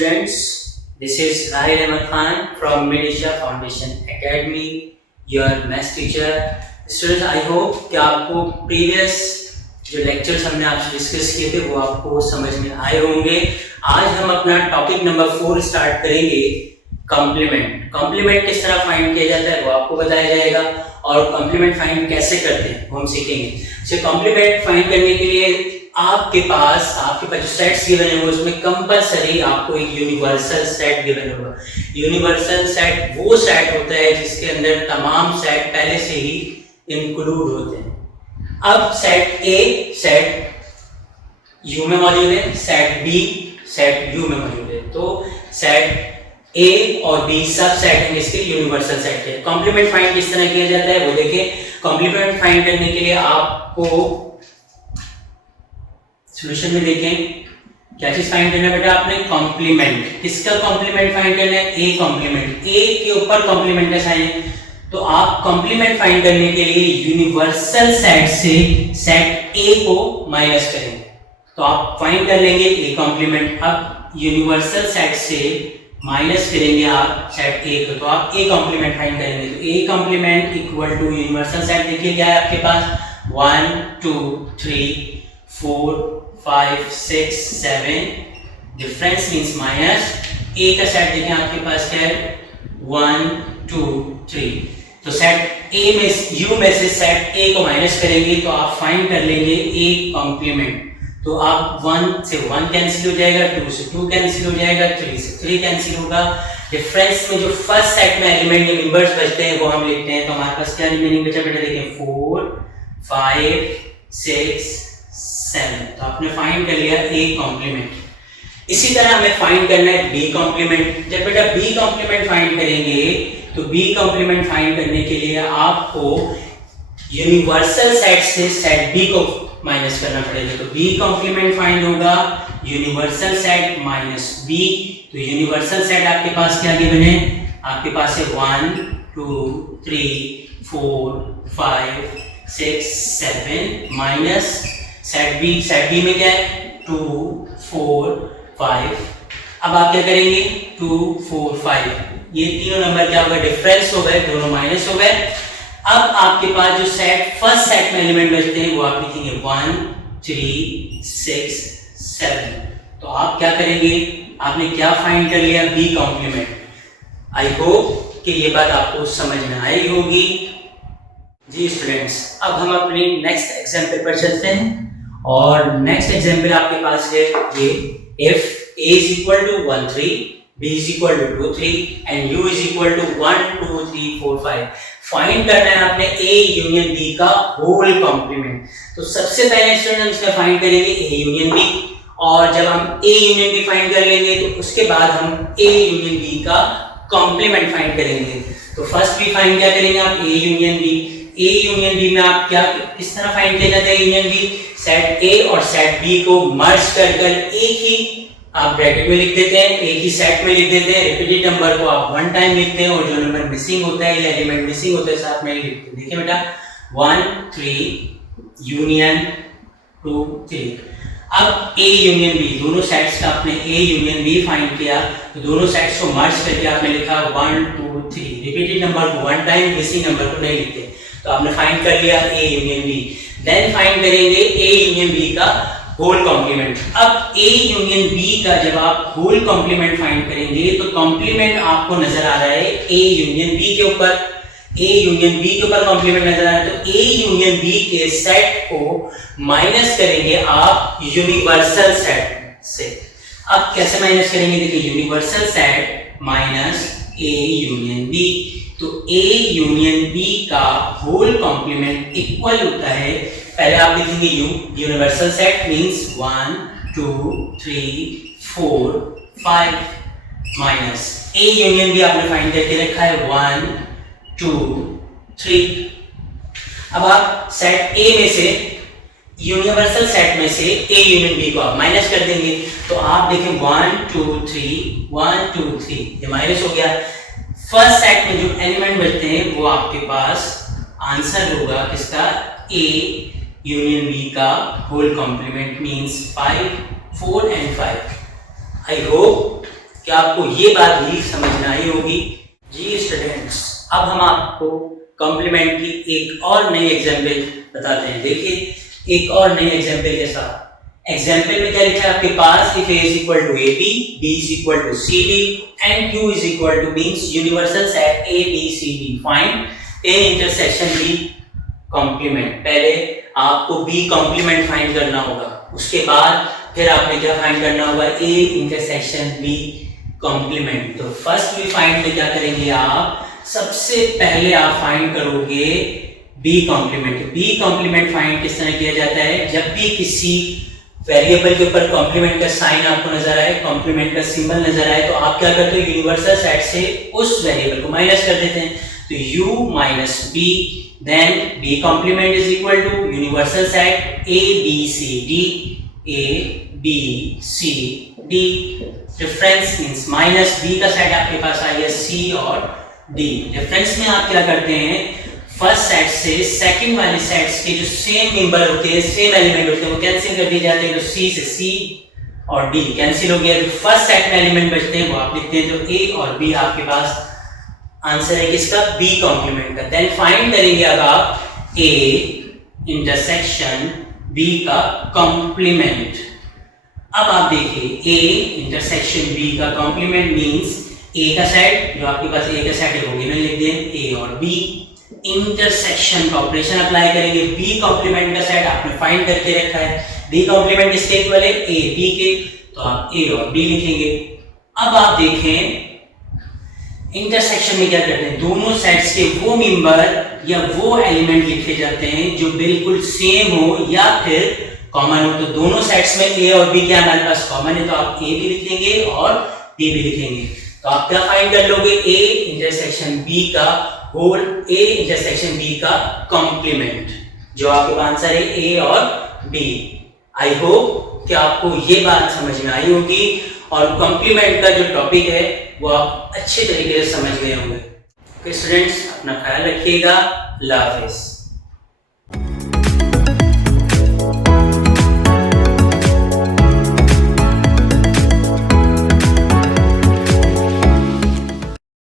students, this is Rahil Ahmed Khan from Medisha Foundation Academy, your math teacher. Students, I hope कि आपको previous जो lectures हमने आपसे discuss किए थे वो आपको समझ में आए होंगे। आज हम अपना topic number 4 start करेंगे, complement। complement किस तरह find किया जाता है वो आपको बताया जाएगा और complement find कैसे करते हैं वो हम सीखेंगे। So complement find करने के लिए आपके पास जो सेट्स गिवन है उसमें कंपलसरी आपको एक यूनिवर्सल सेट गिवन होगा। यूनिवर्सल सेट वो सेट होता है जिसके अंदर तमाम सेट पहले से ही इंक्लूड होते हैं। अब सेट ए सेट यू में मौजूद है, सेट बी सेट यू में मौजूद है, तो सेट ए और बी सब सेट हैं जिसके यूनिवर्सल सेट है। कॉम्प्लीमेंट फाइंड किस तरह किया जाता है वो देखें। कॉम्प्लीमेंट फाइंड करने के लिए आपको सॉल्यूशन में देखें क्या चीज फाइंड करना है बेटा, आपने कॉम्प्लीमेंट। किसका कॉम्प्लीमेंट फाइंड करना है? A complement. ए के ऊपर कॉम्प्लीमेंट का साइन है, तो आप कॉम्प्लीमेंट फाइंड करने के लिए यूनिवर्सल सेट से सेट ए को माइनस करेंगे, तो आप फाइंड कर लेंगे ए कॉम्प्लीमेंट। अब यूनिवर्सल सेट से माइनस करेंगे आप सेट ए को, तो आप ए कॉम्प्लीमेंट फाइंड करेंगे, तो A complement equal to universal set देखिए क्या है आपके पास 1 2 3 4 5 6 7, डिफरेंस मींस माइनस। ए का सेट देखें आपके पास क्या है 1 2 3, तो सेट ए में यू में से सेट ए को माइनस करेंगे तो आप फाइंड कर लेंगे ए कॉम्प्लीमेंट। तो आप 1 से 1 कैंसिल हो जाएगा, 2 से 2 कैंसिल हो जाएगा, 3 से 3 कैंसिल होगा। डिफरेंस में जो फर्स्ट सेट में एलिमेंट या मेंबर्स बचते हैं वो हम लिखते हैं, तो हमारे पास क्या रिमेनिंग बचा बेटा देखें 4 5 6 7, तो आपने फाइंड कर लिया ए कॉम्प्लीमेंट। इसी तरह हमें फाइंड करना है बी कॉम्प्लीमेंट। जब बेटा बी कॉम्प्लीमेंट फाइंड करेंगे तो बी कॉम्प्लीमेंट फाइंड करने के लिए आपको यूनिवर्सल सेट से सेट बी को माइनस करना पड़ेगा, तो बी कॉम्प्लीमेंट फाइंड होगा यूनिवर्सल सेट माइनस बी। तो यूनिवर्सल सेट आपके पास क्या गिवन है? आपके पास है 1 2 3 4 5 6 7 माइनस सेट बी में क्या है 2 4 5। अब आप क्या करेंगे 2 4 5, ये तीनों नंबर क्या होगा डिफरेंस हो गए, दोनों माइनस हो गए। अब आपके पास जो सेट फर्स्ट सेट में एलिमेंट बचते हैं वो आप लिखेंगे 1 3 6 7, तो आप क्या करेंगे, आपने क्या फाइंड कर लिया बी कॉम्प्लीमेंट। आई होप कि ये बात आपको समझ में आई होगी। जी स्टूडेंट्स, अब हम अपनी नेक्स्ट एग्जाम्पल पर चलते हैं और नेक्स्ट एग्जाम्पल आपके पास है ये if a is equal to 1 3, b is equal to 2 3 and u is equal to 1 2 3 4 5। Find करना है आपने a यूनियन b का होल कॉम्प्लीमेंट। तो सबसे पहले स्टूडेंट हम इसका फाइंड करेंगे a यूनियन b, और जब हम a यूनियन b फाइंड कर लेंगे तो उसके बाद हम a यूनियन b का कॉम्प्लीमेंट फाइंड करेंगे। तो फर्स्ट भी फाइंड क्या करेंगे आप a union b। a union b में आप क्या किस तरह फाइंड किया जाता है यूनियन b? सेट a और सेट b को मर्ज कर एक ही आप ब्रैकेट में लिख देते हैं, एक ही सेट में लिख देते हैं। रिपीटेड नंबर को आप वन टाइम लिखते हैं और जो नंबर मिसिंग होता है या एलिमेंट मिसिंग होता है साथ में लिखते हैं। देखिए बेटा 1 3 यूनियन 2 3। अब a यूनियन b, दोनों सेट्स का आपने a यूनियन b फाइंड किया, तो दोनों सेट्स को मर्ज करके आपने लिखा 1 2 3। रिपीटेड नंबर को वन टाइम, मिसिंग नंबर को नहीं लिखते, तो आपने फाइंड कर लिया a union b। Then find करेंगे a यूनियन b का होल कॉम्प्लीमेंट। अब a यूनियन b का जब आप होल कॉम्प्लीमेंट फाइंड करेंगे तो कॉम्प्लीमेंट आपको नजर आ रहा है a यूनियन b के ऊपर, a यूनियन b के ऊपर कॉम्प्लीमेंट नजर आ रहा है, तो a यूनियन b के सेट को माइनस करेंगे आप यूनिवर्सल सेट से। अब कैसे माइनस करेंगे? देखिए universal set minus a union b, तो a यूनियन b का होल कॉम्प्लीमेंट इक्वल होता है, पहले आप लिखेंगे u, universal set means 1 2 3 4 5 minus a union b आपने फाइंड करके रखा है 1 2 3। अब आप सेट a में से यूनिवर्सल सेट में से a यूनियन b को आप माइनस कर देंगे, तो आप देखें 1 2 3 1 2 3, ये माइनस हो गया। फर्स्ट सेट में जो एलिमेंट बचते हैं वो आपके पास आंसर होगा किसका? a यूनियन b का whole complement means 5 4 and 5। I hope कि आपको ये बात भी समझ में आई होगी। जी स्टूडेंट्स, अब हम आपको कॉम्प्लीमेंट की एक और नई एग्जाम्पल बताते हैं। देखिए एक और नई एग्जाम्पल के साथ, एग्जाम्पल में क्या लिखा है आपके पास, if a is equal to ab, b is equal to cd and q is equal to means universal set a b c d, find a intersection b complement। पहले आपको b complement फाइंड करना होगा, उसके बाद फिर आपने क्या find करना होगा, a intersection b complement। तो फर्स्ट वी फाइंड में क्या करेंगे आप, सबसे पहले आप फाइंड करोगे b complement। b complement find किस तरह किया जाता है, जब भी किसी वेरिएबल के ऊपर कॉम्प्लीमेंट का साइन आपको नजर आए, कॉम्प्लीमेंट का सिंबल नजर आए, तो आप क्या करते हो, यूनिवर्सल सेट से उस वेरिएबल को माइनस कर देते हैं। तो u minus b, then b complement is equal to universal set a b c d, a b c d, difference means minus b का सेट आपके पास आ गया c और d। डिफरेंस में आप क्या करते हैं, फर्स्ट सेट से सेकंड वाले सेट्स के जो सेम मेंबर होते हैं, सेम एलिमेंट होते हैं, वो कैंसिल कर दिए जाते हैं। तो c से c और d कैंसिल हो गया, जो फर्स्ट सेट में एलिमेंट बचते हैं वो आप लिखते हैं। तो a और b आपके पास आंसर है किसका, b कॉम्प्लीमेंट का। देन फाइंड करेंगे अब आप a इंटरसेक्शन b का कॉम्प्लीमेंट। अब आप देखिए a इंटरसेक्शन b का कॉम्प्लीमेंट मींस a का सेट, जो आपके पास a का सेट है वो गिवन लिख दें, a और b इंटरसेक्शन का ऑपरेशन अप्लाई करेंगे, b कॉम्प्लीमेंट का सेट आपने फाइंड करके रखा है, b कॉम्प्लीमेंट किसके इक्वल है, a b के, तो आप a और b लिखेंगे। अब आप देखें इंटरसेक्शन में क्या करते हैं, दोनों सेट्स के वो मेंबर या वो एलिमेंट लिखे जाते हैं जो बिल्कुल सेम हो या फिर कॉमन हो। तो दोनों सेट्स में a और b क्या हमारे पास कॉमन है, तो आप a भी लिखेंगे और b भी लिखेंगे। तो आप क्या फाइंड कर लोगे, a इंटरसेक्शन b का होल, a इंटरसेक्शन b का कॉम्प्लीमेंट, जो आपके आंसर है a और b। आई होप कि आपको ये बात समझ में आई होगी और कॉम्प्लीमेंट का जो टॉपिक है वो आप अच्छे तरीके से समझ गए होंगे। ओके स्टूडेंट्स, अपना ख्याल रखिएगा। अल्लाह हाफिज़।